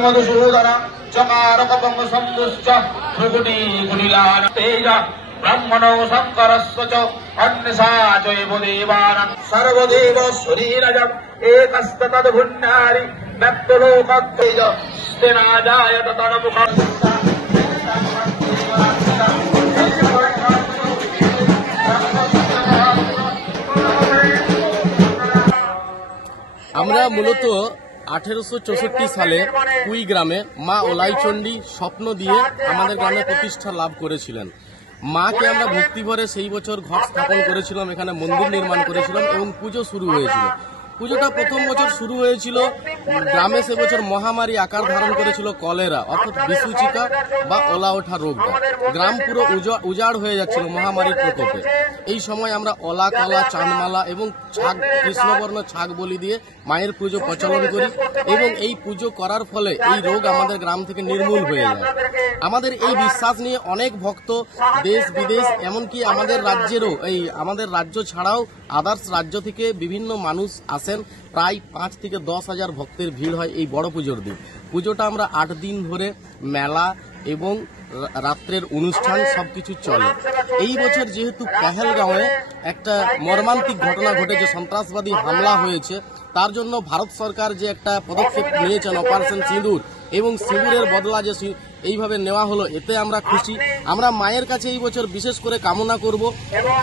मधुसूदन चकारकपंग संदुश्च भृगुटी गुणिलान तेज ब्रह्मणो शंकरस्य च अन्यसा चैव देवानां सर्वदेव शरीरजम् एकस्ततद्भुन्नारि नक्तलोकत्तेज स्तेनाजायत तन्मुखम् আমরা মূলত 1864 সালে কুই গ্রামে মা ওলাইচণ্ডী স্বপ্ন দিয়ে আমাদের গ্রামে প্রতিষ্ঠা লাভ করেছিলেন। মাকে আমরা ভক্তি ভরে সেই বছর ঘট স্থাপন করেছিলাম, এখানে মন্দির নির্মাণ করেছিলাম এবং পুজো শুরু হয়েছিল। পুজোটা প্রথম বছর শুরু হয়েছিল গ্রামে সে বছর মহামারী আকার ধারণ করেছিল কলেরা অর্থাৎ বিসুচিকা বা ওলা ওঠা রোগটা। গ্রাম পুরো উজাড় হয়ে যাচ্ছিল মহামারীর প্রকোপে। এই সময় আমরা ওলা কলা চাঁদমালা এবং ছাগ কৃষ্ণবর্ণ ছাগ বলি দিয়ে মায়ের পুজো প্রচলন করি এবং এই পুজো করার ফলে এই রোগ আমাদের গ্রাম থেকে নির্মূল হয়ে যায়। আমাদের এই বিশ্বাস নিয়ে অনেক ভক্ত দেশ বিদেশ এমনকি আমাদের রাজ্যেরও আমাদের রাজ্য ছাড়াও আদার্স রাজ্য থেকে বিভিন্ন মানুষ আসেন। প্রায় 5 থেকে 10 হাজার ভক্তের ভিড় হয় এই বড় পুজোর দিন। পুজোটা আমরা 8 দিন ধরে মেলা এবং রাত্রের অনুষ্ঠান সবকিছু চলে। এই বছর যেহেতু পেহেলগাঁওয়ে একটা মর্মান্তিক ঘটনা ঘটেছে, সন্ত্রাসবাদী হামলা হয়েছে, তার জন্য ভারত সরকার যে একটা পদক্ষেপ নিয়েছেন অপারেশন সিঁদুর এবং সিঁদুরের বদলা যে এইভাবে নেওয়া হলো, এতে আমরা খুশি। আমরা মায়ের কাছে এই বছর বিশেষ করে কামনা করব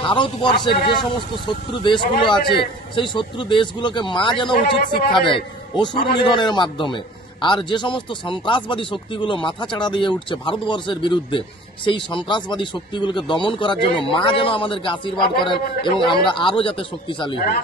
ভারতবর্ষের যে সমস্ত শত্রু দেশগুলো আছে সেই শত্রু দেশগুলোকে মা যেন উচিত শিক্ষা দেয় অসুর নিধনের মাধ্যমে। আর যে সমস্ত সন্ত্রাসবাদী শক্তিগুলো মাথা চাড়া দিয়ে উঠছে ভারতবর্ষের বিরুদ্ধে, সেই সন্ত্রাসবাদী শক্তিগুলোকে দমন করার জন্য মা যেন আমাদেরকে আশীর্বাদ করেন এবং আমরা আরো যাতে শক্তিশালী হই।